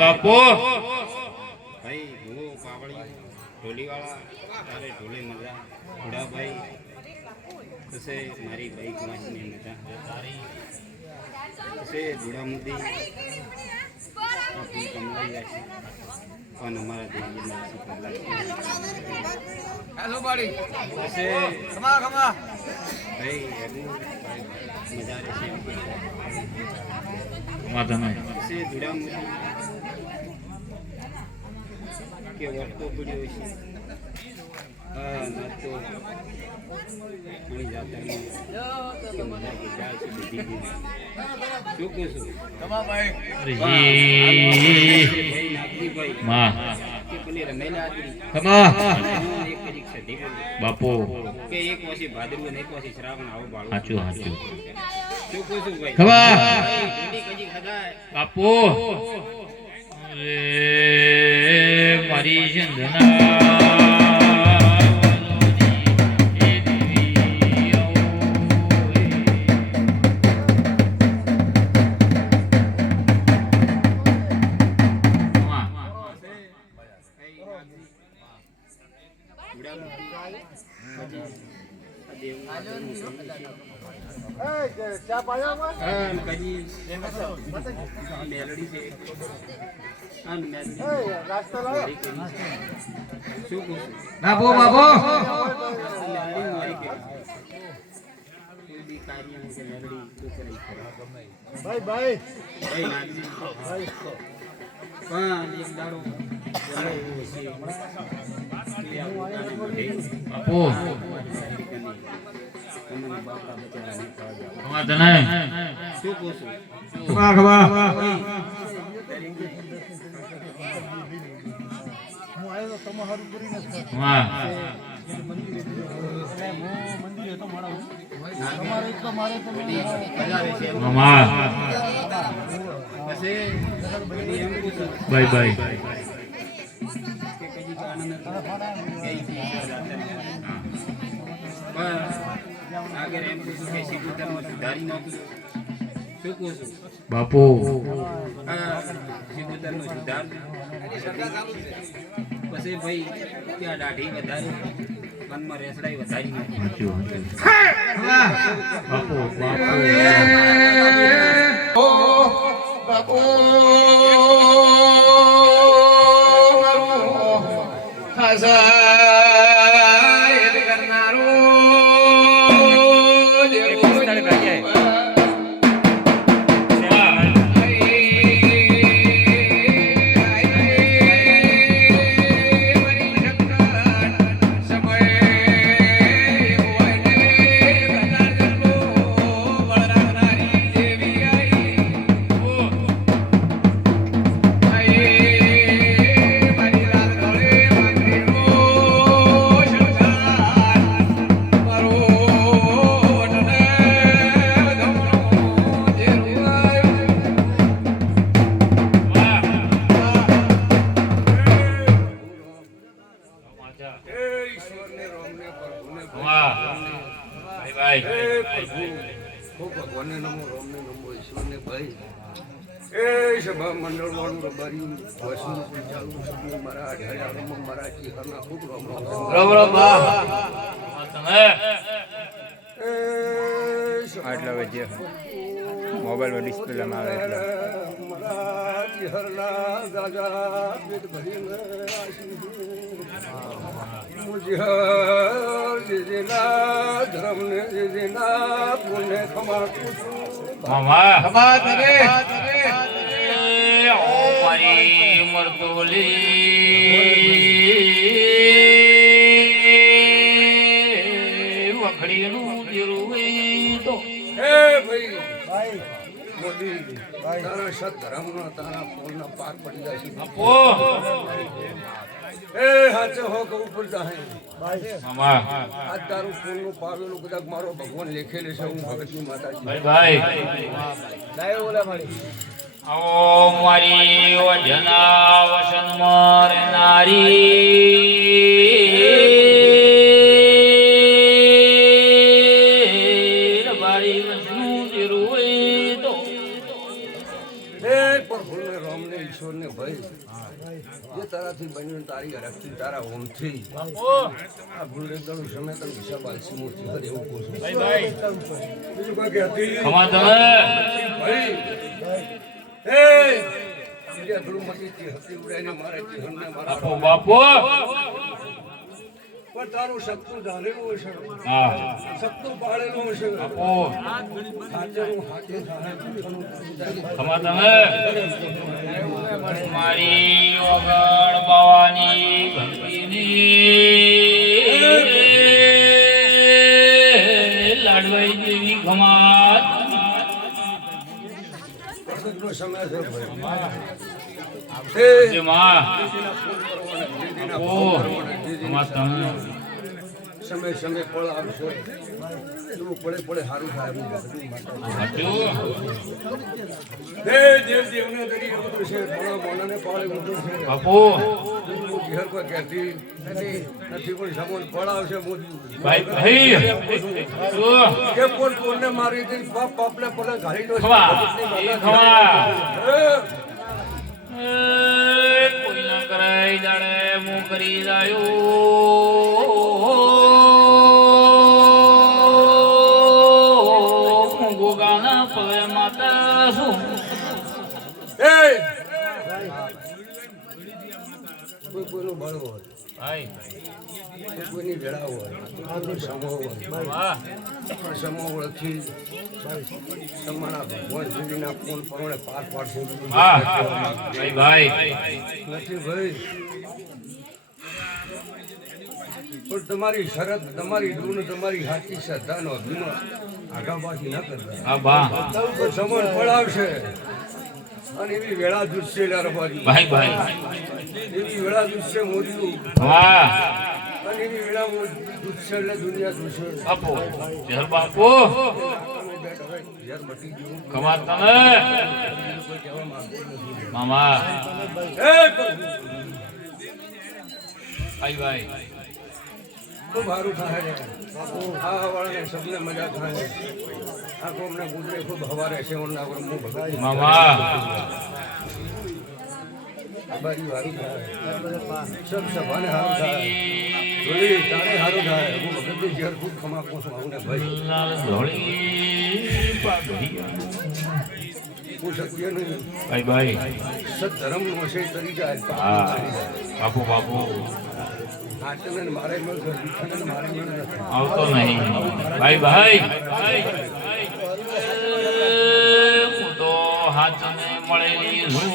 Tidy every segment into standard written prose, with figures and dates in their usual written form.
બાપુ ભાઈ ભૂવો પાવળી ઢોલીવાળા તારે ઢોલે મજા ઘોડાભાઈ તસે મારી બાઈક વાંચની મજા તારી તસે ઘોડામુદી આપણી કમલાઈ રાખી પણ અમારા દેવીના હેલો બાડી તસે ખમા ખમા ભાઈ હેબુ મજા રહેશે માતા નહીં તસે ઘોડામુદી કે વર્તો પડ્યો છે નાતો ઘણી જાતરમાં કે મજા કે જાય છે બધી શું કહું છું ખમા ભાઈ ભાઈ નાગજીભાઈ માં કે પેલી રમેલા આદરી ખમા એક કજીક સધી બોલી બાપુ કે એક વર્ષે ભાદરવું અને એક વર્ષે શ્રાવણ આવો બાળો સાચું સાચું શું કહું છું ભાઈ ખમા ઢોલી કજીક હદાય બાપુ અરે મારી ચંદના ચા પાયો મેલડી છે નાસ્તો લાવો શું કહું છું બાપુ બાપુ ભાઈ ભાઈ પણ એક દાડો બાપુ ખમા તને શું કહું છું ખમા ખમા હું આવ્યો તો તમારું કરીને ખમા મંદિર હતો મારા તમારે એટલો મારે તો ખમા પછી એમ કહું છું બાય બાય કે કજી આનંદ આગળ એમ કહું છું કે સિકુતરમાં સુધારી નાખું શું કહું છું બાપુ સિકુતરનો સુધાર પછી ભાઈ ત્યાં દાઢી વધારી મનમાં રેસડાઈ વધારી નાખી બાપુ બાપુ ભગવાનને નમો રામને નમો ઈશ્વરને ભાઈ એ સભા મંડળ વાળું રબાર્યું વસુલ ચાલુ સભ્ય મારા અઢાયા મારા ચિહરના ખૂબ રામ આટલા વચ્ચે મોબાઈલમાં ડિસ્પ્લેમાં આવે એટલે મારા ચિહરના ગાગા પેટ ભરીને મુજિહર ધર્મને જીના પુણ્ય ખમાતું છું ખમા તને ઓ મારી મરદોલી વખડીનું જીરું તો હે ભાઈ મોદી તારા સત ધર્મનો તારા ફોનના પાર પડી જાય છે બાપુ એ હાચો હો કે ઉપર જાય ખમા આ તારું ફોનનું પાવેલું કદાચ મારો ભગવાન લેખેલે છે હું ભગતની માતાજી ભાઈ લાયો ઓલા મારી ઓ મારી વજના વસન માર નારી રબારી વસનું જીરું તો એ પ્રભુને રામને ઈશ્વરને ભાઈ જે તારાથી બન્યું તારી હરખથી તારા ઓમથી બાપુ આ ભૂલેદળું સમય તમે હિસાબ આલસી મૂર્તિ કરે એવું કહું છું ભાઈ ભાઈ બીજું કોઈ કહેતી ખમા તમે ભાઈ એ બીજા ધૂળ મટી હતી ઉડાઈને મારે જીવનને મારા બાપુ પણ તારું સપનું ધારેલું હશે હા સપનું પાડેલું હશે બાપુ હાજરું હાજે થાય ખમા તમે મારી વગર બાવાની ભક્તિની લાડવાઈ જેવી ખમાત પ્રસંગનો સમય છે ભાઈ જે માં દીદીના ઓ ફોન કરવાના, દીદીના ખમા તમે સમય સમય ફળ આવશે એવું પડે પડે સારું થાય એવું બધું માટે હટ્યું દેવ દેવને દરી બધું છે થોડા મોનાને પાળે બધું છે બાપુ ઘેર કોઈ કહેતી નથી કોઈ સમોન ફળ આવશે મોદી ભાઈ ભાઈ શું? કે કોણ કોણને મારી દે પાપ પાપને પડે ઘાલી નો ખમા ખમા એ, કોઈ ના કરાય જાણે હું કરી રહ્યો ગોગાના પવે માતા શું એ કોઈ કોઈનું બળ હોય ભાઈ કોઈ કોઈની વેળા હોય કોઈ સમો હોય વાહ પણ સમો ઓળખી સમાના ભગવાન સુધીના કોણ પરણે પાર પાડશે હા ભાઈ ભાઈ નથી ભાઈ પણ તમારી શરત તમારી ડૂન તમારી હાથી શ્રદ્ધાનો અભિમાન આગાબાજી ન કરતા હા બા તો સમણ પડાવશે અને એવી વેળા દુસશે લારબાજી ભાઈ ભાઈ એવી વેળા દુસશે મોદી વાહ અને એવી વેળા દુસશે એટલે દુનિયા દુસશે બાપુ જર બાપુ યાર મટી ગયું કમા તમે કોઈ કહેવા માંગતું નથી મામા એ પ્રભુ, ભાઈ ભાઈ ખૂબ સારું થાય છે આ વાળાને સબને મજા થાય આ કોમને ગુજરે ખૂબ હવારે છે ઓના પર હું ભગવાન મામા આબારી સારું થાય સબ સભાને સારું થાય જોડી તારે સારું થાય હું ભગતની ઝેર ખૂબ ખમાકો છું આવું ને ભાઈ લાલ ધોળી પાઘડી હું સત્ય નહીં ભાઈ ભાઈ સત્ધર્મ વશે તરી જાય હા બાપુ બાપુ હાચને મારે મળે વિઠ્ઠલને મારે મળે આવતો નહીં ભાઈ ભાઈ હું તો હાથને મળેલી છું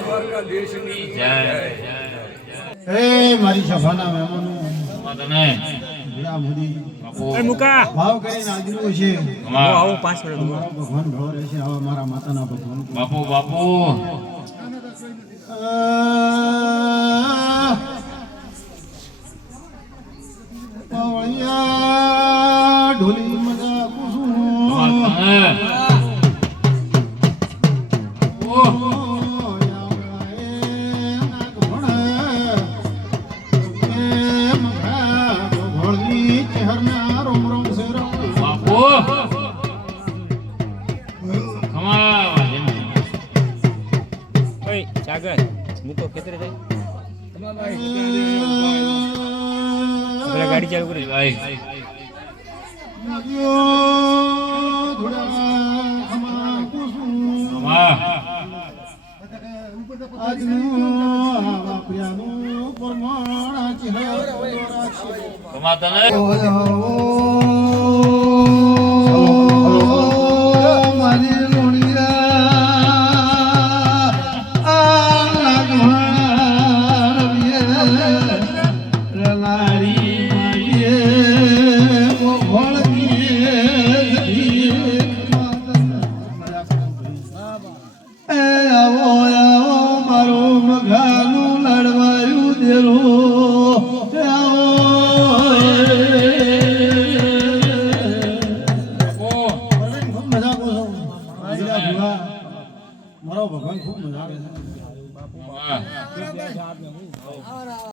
દ્વારકા દેશની જય એ મારી સભાના મહેમાનો તને ગુલામ હુદી બાપુ ભાવ કરીને હાજરી છે મામા મારો ભગવાન ભળો રહેશે આવા મારા માતાના ભગવાન બાપુ બાપુ પાવળિયા ઢોલી મજા કુસુમ તને બાપુ ખમા સાગર મૂકો ખેતરે જાય પેલા ગાડી ચાલુ કરી ભાઈ ખમા ખમા તને મારી મારું મઘાનું લડવાયું દેરો મારો ભગવાન ખૂબ મજા આવે છે ખમા